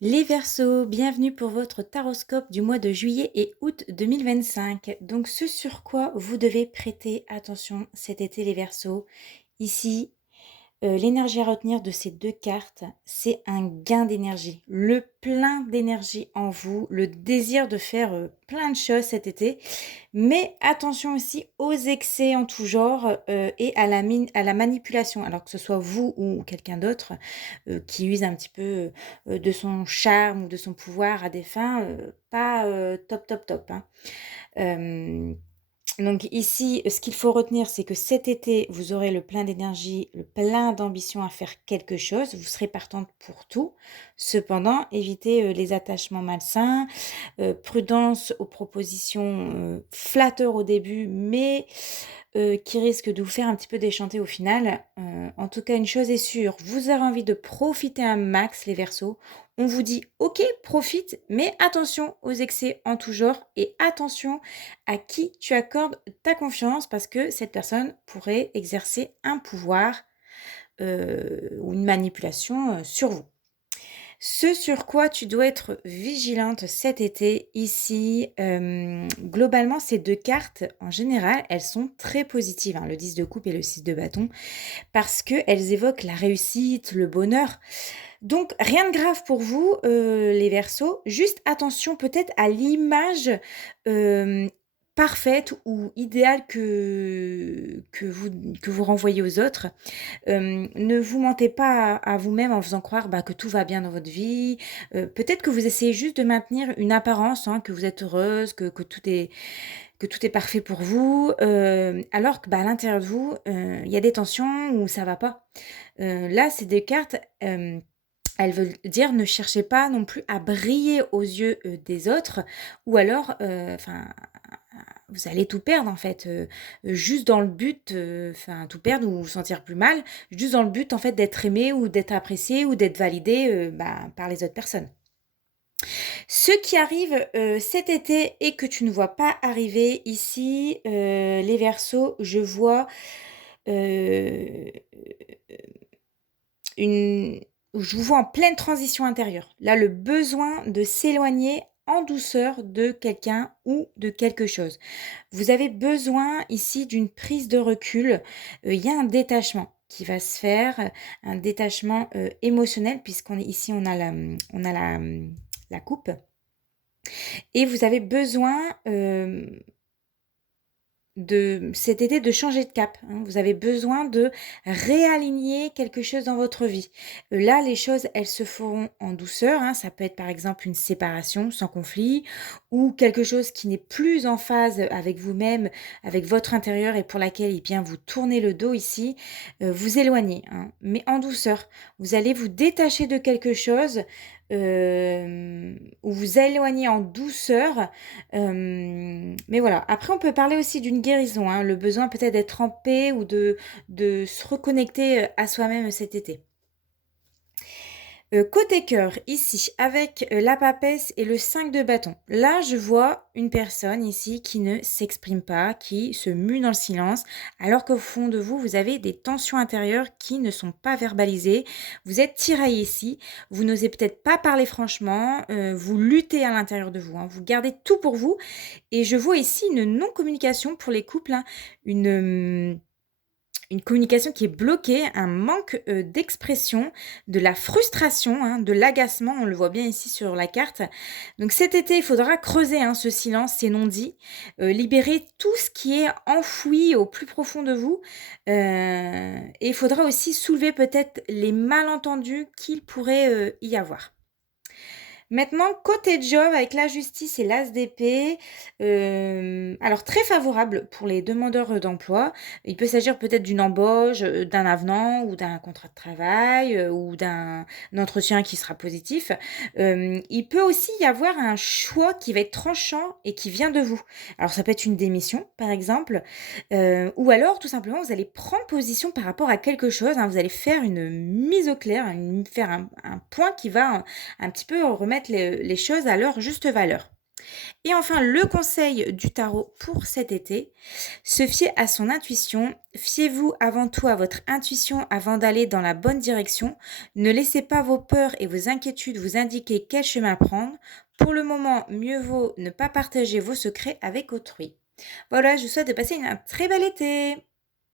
Les Verseaux, bienvenue pour votre taroscope du mois de juillet et août 2025. Donc ce sur quoi vous devez prêter attention cet été les Verseaux, ici l'énergie à retenir de ces 2 cartes, c'est un gain d'énergie, le plein d'énergie en vous, le désir de faire, plein de choses cet été. Mais attention aussi aux excès en tout genre, et à la manipulation. Alors que ce soit vous ou quelqu'un d'autre, qui use un petit peu, de son charme ou de son pouvoir à des fins, pas, top, top, top, hein. Hem Donc ici, ce qu'il faut retenir, c'est que cet été, vous aurez le plein d'énergie, le plein d'ambition à faire quelque chose. Vous serez partante pour tout. Cependant, évitez les attachements malsains, prudence aux propositions flatteurs au début, mais qui risquent de vous faire un petit peu déchanter au final. En tout cas, une chose est sûre, vous avez envie de profiter un max, les Verseaux. On vous dit, ok, profite, mais attention aux excès en tout genre et attention à qui tu accordes ta confiance parce que cette personne pourrait exercer un pouvoir ou une manipulation sur vous. Ce sur quoi tu dois être vigilante cet été ici, globalement ces 2 cartes en général, elles sont très positives, hein, le 10 de coupe et le 6 de bâton, parce qu'elles évoquent la réussite, le bonheur. Donc rien de grave pour vous, les Verseaux, juste attention peut-être à l'image, hem, parfaite ou idéale que vous renvoyez aux autres. Ne vous mentez pas à vous-même en faisant croire, bah, que tout va bien dans votre vie. Peut-être que vous essayez juste de maintenir une apparence, hein, que vous êtes heureuse, que tout est parfait pour vous, alors que, bah, à l'intérieur de vous, il y a des tensions où ça va pas. Là, c'est des cartes, elles veulent dire ne cherchez pas non plus à briller aux yeux, des autres ou alors, enfin, vous allez tout perdre en fait, juste dans le but, enfin tout perdre ou vous sentir plus mal, juste dans le but en fait d'être aimé ou d'être apprécié ou d'être validé, bah, par les autres personnes. Ce qui arrive, cet été et que tu ne vois pas arriver ici, les Verseaux, heu, une je vous vois en pleine transition intérieure. Là, le besoin de s'éloigner en douceur de quelqu'un ou de quelque chose. Vous avez besoin ici d'une prise de recul. Il y a un détachement qui va se faire, un détachement, émotionnel puisqu'on est ici, on a la coupe et vous avez besoin, de cet été de changer de cap, hein. Vous avez besoin de réaligner quelque chose dans votre vie. Là, les choses, elles se feront en douceur, hein. Ça peut être, par exemple, une séparation sans conflit ou quelque chose qui n'est plus en phase avec vous-même, avec votre intérieur et pour laquelle, eh bien, vous tournez le dos ici, vous éloignez, hein, mais en douceur. Vous allez vous détacher de quelque chose, ou vous éloigner en douceur. Mais voilà, après on peut parler aussi d'une guérison, hein, le besoin peut-être d'être en paix ou de se reconnecter, à soi-même cet été. Côté cœur, ici, avec, la papesse et le 5 de bâton. Là, je vois une personne ici qui ne s'exprime pas, qui se mue dans le silence, alors qu'au fond de vous, vous avez des tensions intérieures qui ne sont pas verbalisées. Vous êtes tiraillé ici, vous n'osez peut-être pas parler franchement, vous luttez à l'intérieur de vous, hein, vous gardez tout pour vous et je vois ici une non-communication pour les couples, hein, une communication qui est bloquée, un manque, d'expression, de la frustration, hein, de l'agacement, on le voit bien ici sur la carte. Donc cet été, il faudra creuser, hein, ce silence, ces non-dits, libérer tout ce qui est enfoui au plus profond de vous, et il faudra aussi soulever peut-être les malentendus qu'il pourrait, y avoir. Maintenant, côté job avec la justice et l'as d'épée, alors très favorable pour les demandeurs, d'emploi. Il peut s'agir peut-être d'une embauche, d'un avenant ou d'un contrat de travail, ou d'un entretien qui sera positif. Il peut aussi y avoir un choix qui va être tranchant et qui vient de vous. Alors ça peut être une démission, par exemple, ou alors tout simplement vous allez prendre position par rapport à quelque chose, hein. Vous allez faire une mise au clair, faire un point qui va un petit peu remettre les choses à leur juste valeur. Et enfin, le conseil du tarot pour cet été, se fier à son intuition. Fiez-vous avant tout à votre intuition avant d'aller dans la bonne direction. Ne laissez pas vos peurs et vos inquiétudes vous indiquer quel chemin prendre. Pour le moment, mieux vaut ne pas partager vos secrets avec autrui. Voilà, je vous souhaite de passer un très bel été.